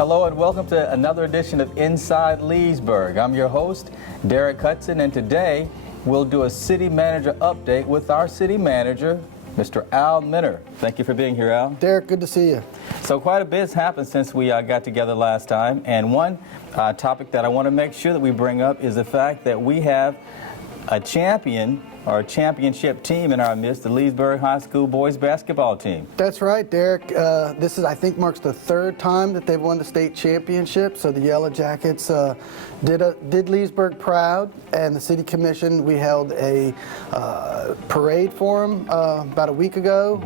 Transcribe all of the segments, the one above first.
Hello and welcome to another edition of Inside Leesburg. I'm your host, Derek Hudson, and today we'll do a city manager update with our city manager, Mr. Al Minner. Thank you for being here, Al. Derek, good to see you. So quite a bit has happened since we got together last time, and one topic that I want to make sure that we bring up is the fact that we have a champion or a championship team in our midst, the Leesburg High School boys basketball team. That's right, Derek. This is, I think, marks the third time that they've won the state championship. So the Yellow Jackets did Leesburg proud, and the city commission, we held a parade for them about a week ago.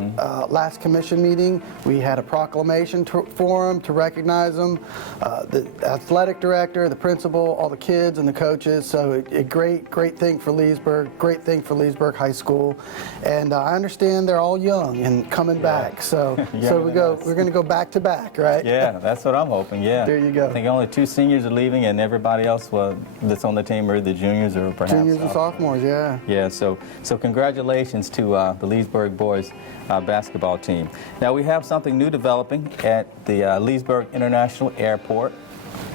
Last commission meeting, we had a proclamation for them to recognize them. The athletic director, the principal, all the kids and the coaches. So a great thing for Leesburg, great thing for Leesburg High School, and I understand they're all young and coming back. So we're going to go back to back, right? Yeah, that's what I'm hoping. Yeah. There you go. I think only 2 seniors are leaving, and everybody else that's on the team are the juniors or perhaps juniors and sophomores. Yeah. Yeah. So congratulations to the Leesburg boys basketball team. Now we have something new developing at the Leesburg International Airport.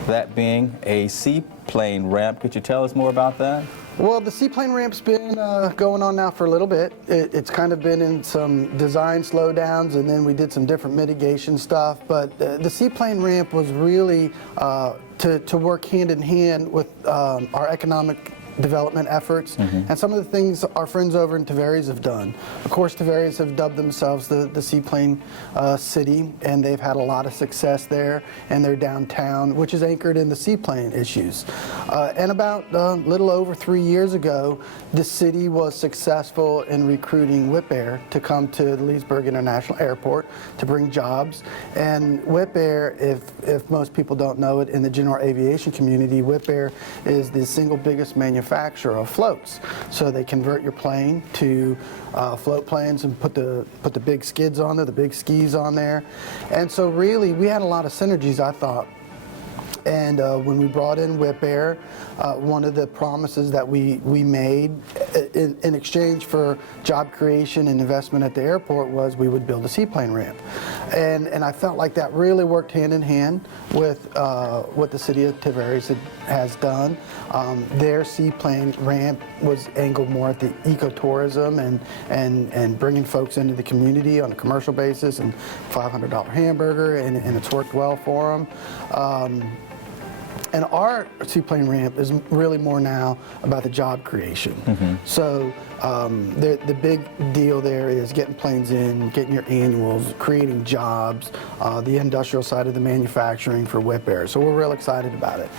That being a seaplane ramp. Could you tell us more about that? Well, the seaplane ramp's been going on now for a little bit. It's kind of been in some design slowdowns, and then we did some different mitigation stuff. But the seaplane ramp was really to work hand in hand with our economic development efforts, and some of the things our friends over in Tavares have done. Of course, Tavares have dubbed themselves the seaplane city, and they've had a lot of success there in their downtown, which is anchored in the seaplane issues. And about a little over 3 years ago, the city was successful in recruiting Whip Air to come to the Leesburg International Airport to bring jobs. And Whip Air, if most people don't know it in the general aviation community, Whip Air is the single biggest manufacturer of floats. So they convert your plane to float planes and put the big skids on there, the big skis on there. And so really we had a lot of synergies, I thought. And when we brought in Whip Air, one of the promises that we made in exchange for job creation and investment at the airport was we would build a seaplane ramp. And I felt like that really worked hand in hand with what the city of Tavares has done. Their seaplane ramp was angled more at the ecotourism and bringing folks into the community on a commercial basis, and $500 hamburger, and it's worked well for them. And our seaplane ramp is really more now about the job creation. So the big deal there is getting planes in, getting your annuals, creating jobs, the industrial side of the manufacturing for Whip Air. So we're real excited about it.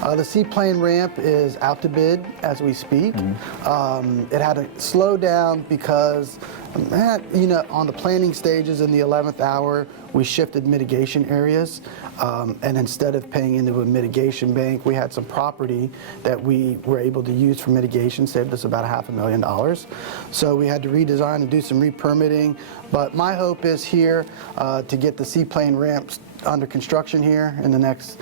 The seaplane ramp is out to bid as we speak. It had to slow down because on the planning stages in the 11th hour, we shifted mitigation areas, and instead of paying into a mitigation bank, we had some property that we were able to use for mitigation, saved us about $500,000. So we had to redesign and do some re-permitting, but my hope is here to get the seaplane ramps under construction here in the next,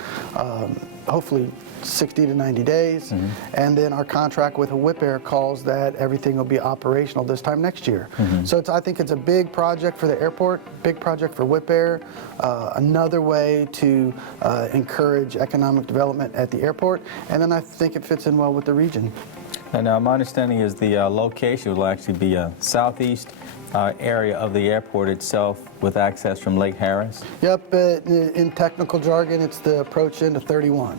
hopefully, 60 to 90 days, and then our contract with Whip Air calls that everything will be operational this time next year. So I think it's a big project for the airport, big project for Whip Air, another way to encourage economic development at the airport, and then I think it fits in well with the region. And my understanding is the location will actually be a southeast area of the airport itself with access from Lake Harris? Yep, in technical jargon, it's the approach into 31.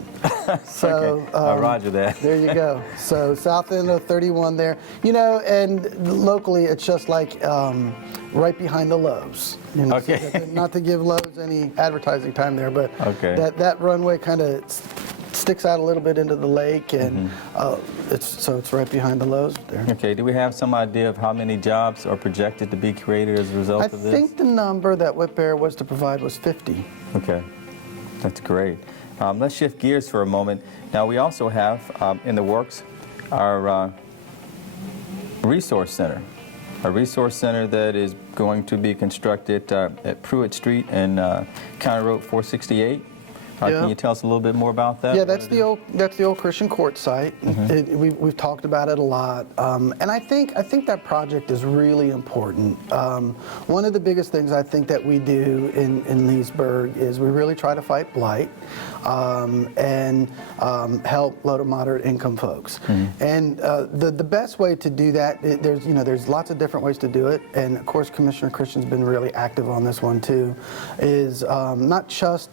So, okay. Roger that. There you go. So south end of 31 there. And locally, it's just like right behind the Lowe's. Okay. So not to give Lowe's any advertising time there, but that runway kind of sticks out a little bit into the lake, and it's right behind the Lowe's there. Okay, do we have some idea of how many jobs are projected to be created as a result of this? I think the number that Whip Air was to provide was 50. Okay, that's great. Let's shift gears for a moment. Now we also have in the works our resource center. A resource center that is going to be constructed at Pruitt Street and County Road 468. Can you tell us a little bit more about that? Yeah, that's the old Christian Court site. We've talked about it a lot, and I think that project is really important. One of the biggest things I think that we do in Leesburg is we really try to fight blight and help low to moderate income folks. And the best way to do that, there's lots of different ways to do it, and of course Commissioner Christian's been really active on this one too. Is not just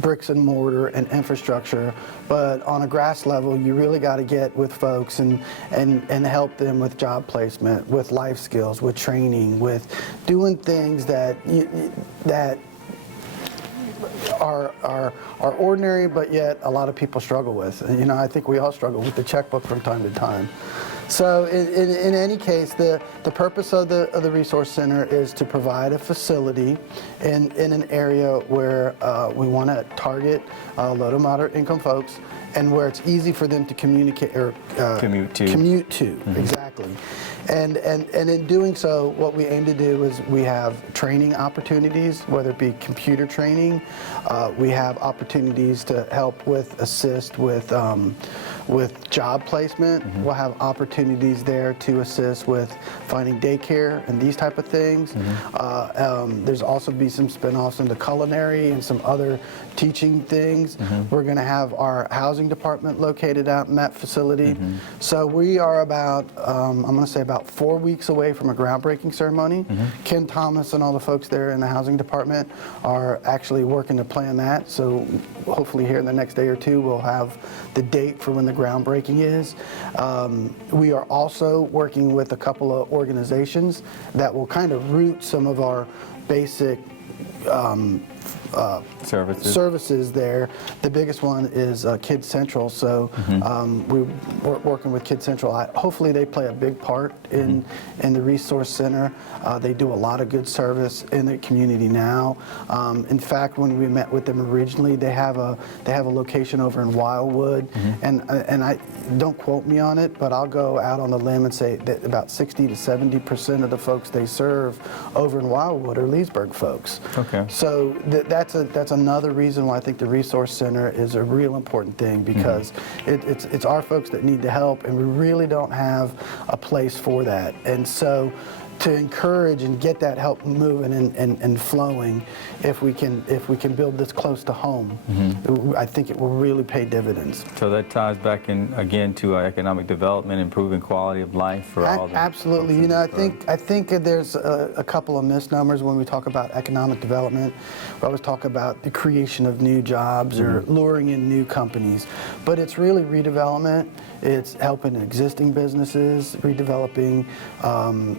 bricks and mortar and infrastructure, but on a grass level, you really got to get with folks and help them with job placement, with life skills, with training, with doing things that that are ordinary, but yet a lot of people struggle with. And, I think we all struggle with the checkbook from time to time. So in any case, the purpose of the Resource Center is to provide a facility in an area where we want to target low to moderate income folks, and where it's easy for them to communicate or commute to. Exactly. And in doing so, what we aim to do is we have training opportunities, whether it be computer training. We have opportunities to help assist with job placement. We'll have opportunities there to assist with finding daycare and these type of things. There's also be some spin-offs into culinary and some other teaching things. We're going to have our housing department located out in that facility. So we are about, I'm going to say about 4 weeks away from a groundbreaking ceremony. Ken Thomas and all the folks there in the housing department are actually working to plan that. So hopefully here in the next day or two, we'll have the date for when the groundbreaking is. We are also working with a couple of organizations that will kind of root some of our basic services there. The biggest one is Kids Central. So we're working with Kids Central. Hopefully they play a big part in the Resource Center. They do a lot of good service in the community now. In fact, when we met with them originally, they have a location over in Wildwood, and I don't quote me on it, but I'll go out on the limb and say that about 60 to 70% of the folks they serve over in Wildwood are Leesburg folks. Okay. So that's another reason why I think the Resource Center is a real important thing, because it's our folks that need the help, and we really don't have a place for that. And so to encourage and get that help moving and flowing, if we can build this close to home, I think it will really pay dividends. So that ties back in again to economic development, improving quality of life for all the absolutely. I think there's a couple of misnomers when we talk about economic development. We always talk about the creation of new jobs or luring in new companies, but it's really redevelopment. It's helping existing businesses, redeveloping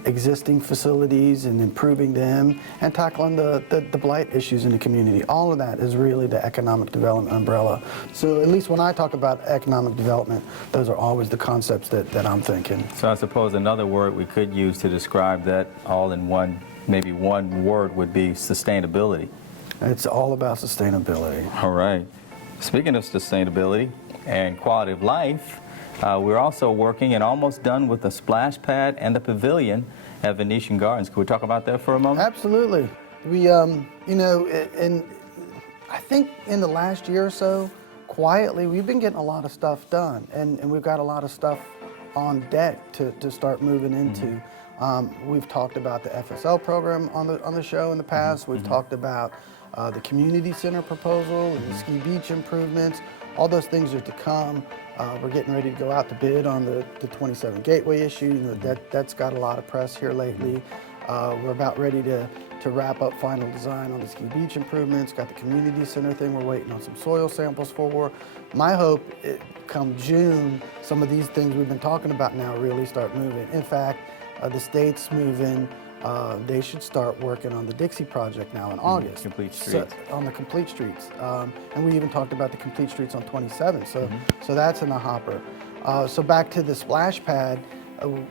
existing facilities and improving them, and tackling the blight issues in the community. All of that is really the economic development umbrella. So at least when I talk about economic development, those are always the concepts that I'm thinking. So I suppose another word we could use to describe that all in one, maybe one word, would be sustainability. It's all about sustainability. All right. Speaking of sustainability and quality of life, we're also working and almost done with the splash pad and the pavilion at Venetian Gardens. Could we talk about that for a moment? Absolutely. We, and I think in the last year or so, quietly, we've been getting a lot of stuff done, and we've got a lot of stuff on deck to start moving into. We've talked about the FSL program on the show in the past. We've talked about the community center proposal, the ski beach improvements. All those things are to come. We're getting ready to go out to bid on the 27 Gateway issue. That's got a lot of press here lately. We're about ready to wrap up final design on the ski beach improvements. Got the community center thing we're waiting on some soil samples for. My hope, come June, some of these things we've been talking about now really start moving. In fact, the state's moving. They should start working on the Dixie project now in August. Complete streets. So, on the complete streets. And we even talked about the complete streets on 27. So that's in the hopper. So back to the splash pad,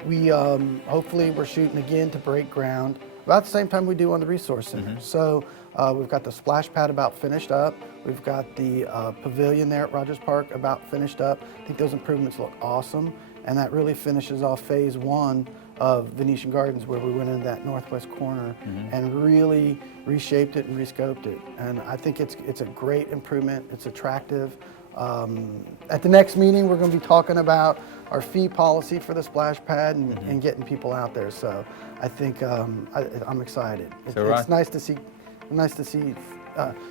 we hopefully we're shooting again to break ground about the same time we do on the Resource Center. So we've got the splash pad about finished up. We've got the pavilion there at Rogers Park about finished up. I think those improvements look awesome, and that really finishes off phase one of Venetian Gardens, where we went into that northwest corner and really reshaped it and rescoped it. And I think it's a great improvement. It's attractive. At the next meeting, we're going to be talking about our fee policy for the splash pad and getting people out there. So I think I'm excited. It's nice to see. Nice to see.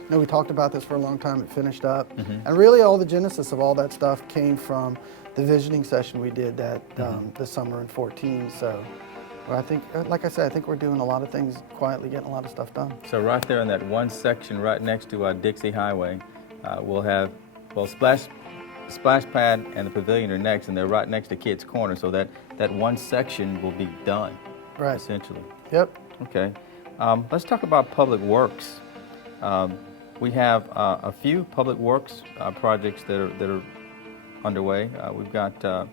We talked about this for a long time. It finished up, and really all the genesis of all that stuff came from the visioning session we did that this summer in 14. So I think, like I said, I think we're doing a lot of things quietly, getting a lot of stuff done. So right there in that one section right next to Dixie Highway, we'll have splash pad and the pavilion are next, and they're right next to Kids Corner. So that one section will be done, right? Essentially. Yep. Okay. Let's talk about public works. We have a few public works projects that are underway. We've got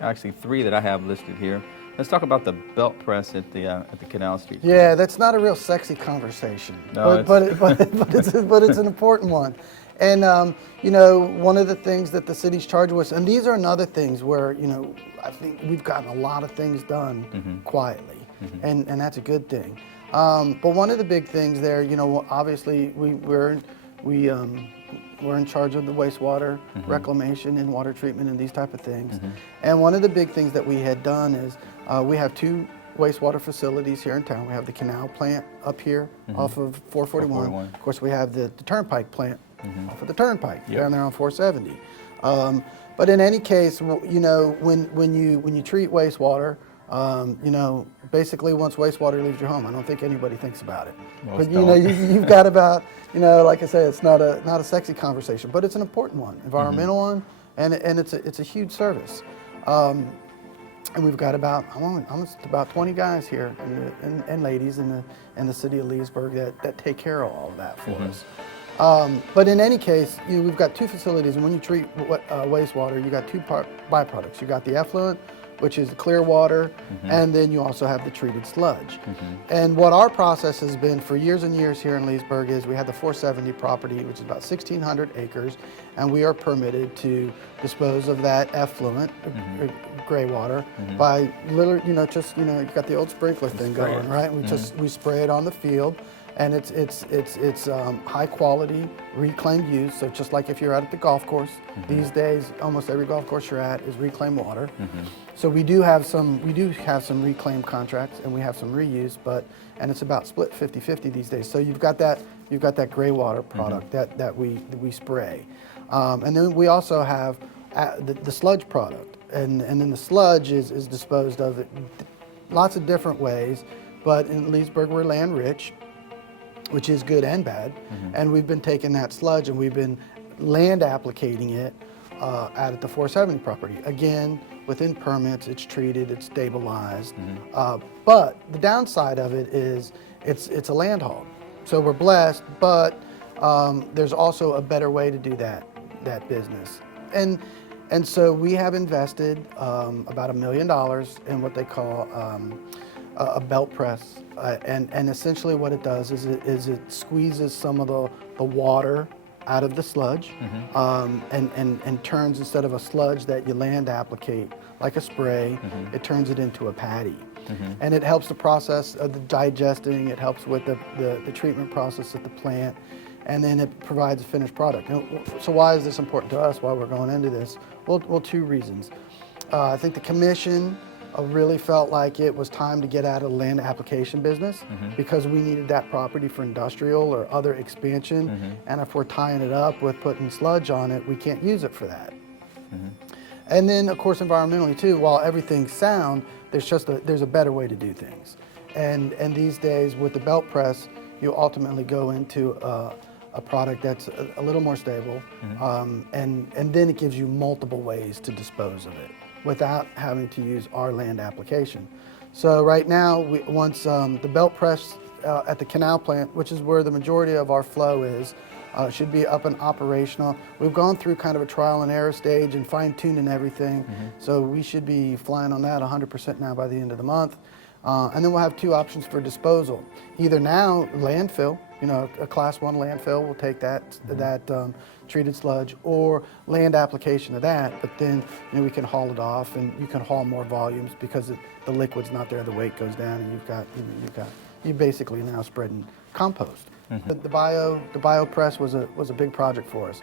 actually 3 that I have listed here. Let's talk about the belt press at the Canal Street. Yeah, that's not a real sexy conversation, no, but it's an important one. And one of the things that the city's charged with, and these are another things where I think we've gotten a lot of things done quietly, and that's a good thing. But one of the big things there, obviously we're in charge of the wastewater reclamation and water treatment and these type of things. And one of the big things that we had done is we have 2 wastewater facilities here in town. We have the canal plant up here off of 441. Of course, we have the turnpike plant off of the turnpike down there on 470. But in any case, when you treat wastewater, basically once wastewater leaves your home, I don't think anybody thinks about it. Most but you've got about, like I say, it's not a sexy conversation, but it's an important one, environmental one, and it's a huge service. And we've got almost about 20 guys here and ladies in the city of Leesburg that take care of all of that for us. But in any case, we've got 2 facilities, and when you treat wastewater, you got 2 byproducts. You got the effluent, which is the clear water, and then you also have the treated sludge. And what our process has been for years and years here in Leesburg is we have the 470 property, which is about 1,600 acres, and we are permitted to dispose of that effluent, gray water, by literally, you've got the old sprinkler thing going, right? We spray it on the field. And it's high quality reclaimed use. So just like if you're out at the golf course, these days almost every golf course you're at is reclaimed water. So we do have some reclaimed contracts, and we have some reuse, and it's about split 50-50 these days. So you've got that gray water product that we spray, and then we also have the sludge product, and then the sludge is disposed of lots of different ways. But in Leesburg we're land rich, which is good and bad, and we've been taking that sludge and we've been land applicating it out at the 470 property. Again, within permits, it's treated, it's stabilized, but the downside of it is it's a land hog. So we're blessed, but there's also a better way to do that business. And so we have invested about $1 million in what they call a belt press, and essentially what it does is it squeezes some of the water out of the sludge, and turns, instead of a sludge that you land applicate like a spray, it turns it into a patty. And it helps the process of the digesting, it helps with the treatment process at the plant, and then it provides a finished product. So why is this important to us, why we're going into this? Well, 2 reasons. I think the commission really felt like it was time to get out of the land application business, because we needed that property for industrial or other expansion, and if we're tying it up with putting sludge on it, we can't use it for that. And then, of course, environmentally too, while everything's sound, there's a better way to do things. And these days with the belt press, you ultimately go into a product that's a little more stable, and then it gives you multiple ways to dispose of it without having to use our land application. So right now, once the belt press at the canal plant, which is where the majority of our flow is, should be up and operational. We've gone through kind of a trial and error stage and fine-tuning everything, so we should be flying on that 100% now by the end of the month. And then we'll have two options for disposal. Either now, landfill, a Class 1 landfill will take that treated sludge, or land application of that, but then we can haul it off and you can haul more volumes because the liquid's not there, the weight goes down, and you're basically now spreading compost. The bio press was a big project for us,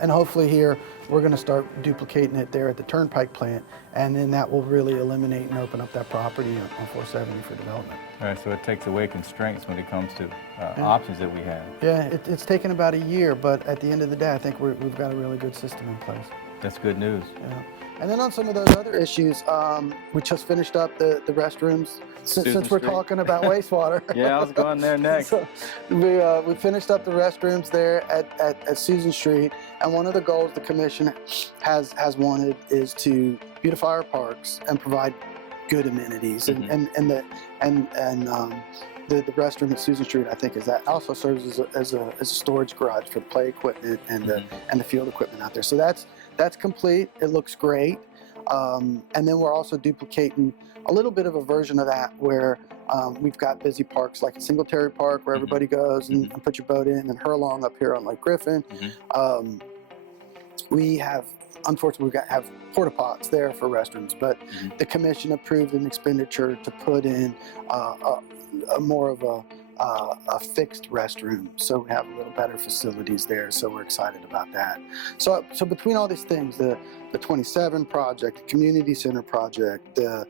and hopefully here we're going to start duplicating it there at the Turnpike plant, and then that will really eliminate and open up that property on 470 for development. All right, so it takes away constraints when it comes to options that we have. Yeah, it's taken about a year, but at the end of the day, I think we've got a really good system in place. That's good news. Yeah. And then on some of those other issues, we just finished up the restrooms. Since we're talking about wastewater. Yeah, I was going there next. So we finished up the restrooms there at Susan Street, and one of the goals the commission has wanted is to beautify our parks and provide good amenities. And the restroom at Susan Street, I think, also serves as a storage garage for the play equipment and the field equipment out there. So that's complete. It looks great. And then we're also duplicating a little bit of a version of that where we've got busy parks like a Singletary Park where everybody goes and put your boat in and hurl along up here on Lake Griffin. We have, unfortunately, have porta pots there for restrooms, but the commission approved an expenditure to put in more of a fixed restroom, so we have a little better facilities there, so we're excited about that. So between all these things, the 27 project, the community center project, the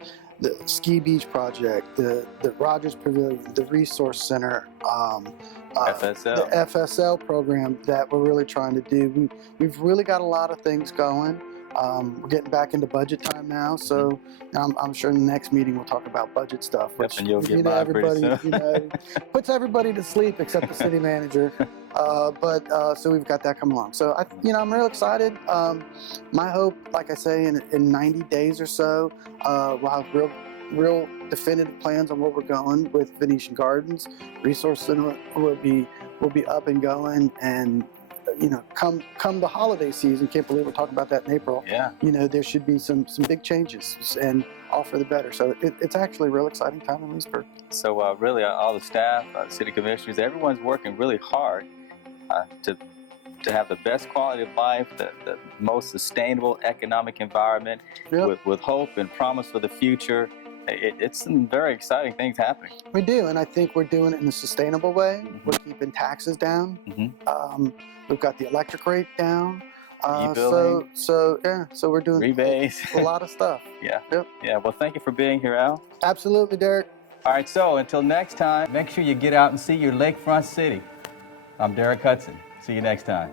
ski beach project, the Rogers Pavilion, the resource center, FSL. the FSL program that we're really trying to do, we've really got a lot of things going. We're getting back into budget time now, so I'm sure in the next meeting we'll talk about budget stuff, which and you'll get by pretty soon. Puts everybody to sleep except the city manager. So we've got that coming along. So I'm real excited. My hope, like I say, in 90 days or so, we'll have real definitive plans on where we're going with Venetian Gardens. Resource Center will be up and going, and come the holiday season, can't believe we're talking about that in April. Yeah. There should be some big changes, and all for the better. So it's actually a real exciting time in Leesburg. So really, all the staff, city commissioners, everyone's working really hard to have the best quality of life, the most sustainable economic environment, with hope and promise for the future. It's some very exciting things happening. We do, and I think we're doing it in a sustainable way. We're keeping taxes down. We've got the electric rate down. E-billing. So we're doing rebates. a lot of stuff. Yeah. Yep. Yeah. Well, thank you for being here, Al. Absolutely, Derek. All right. So until next time, make sure you get out and see your lakefront city. I'm Derek Hudson. See you next time.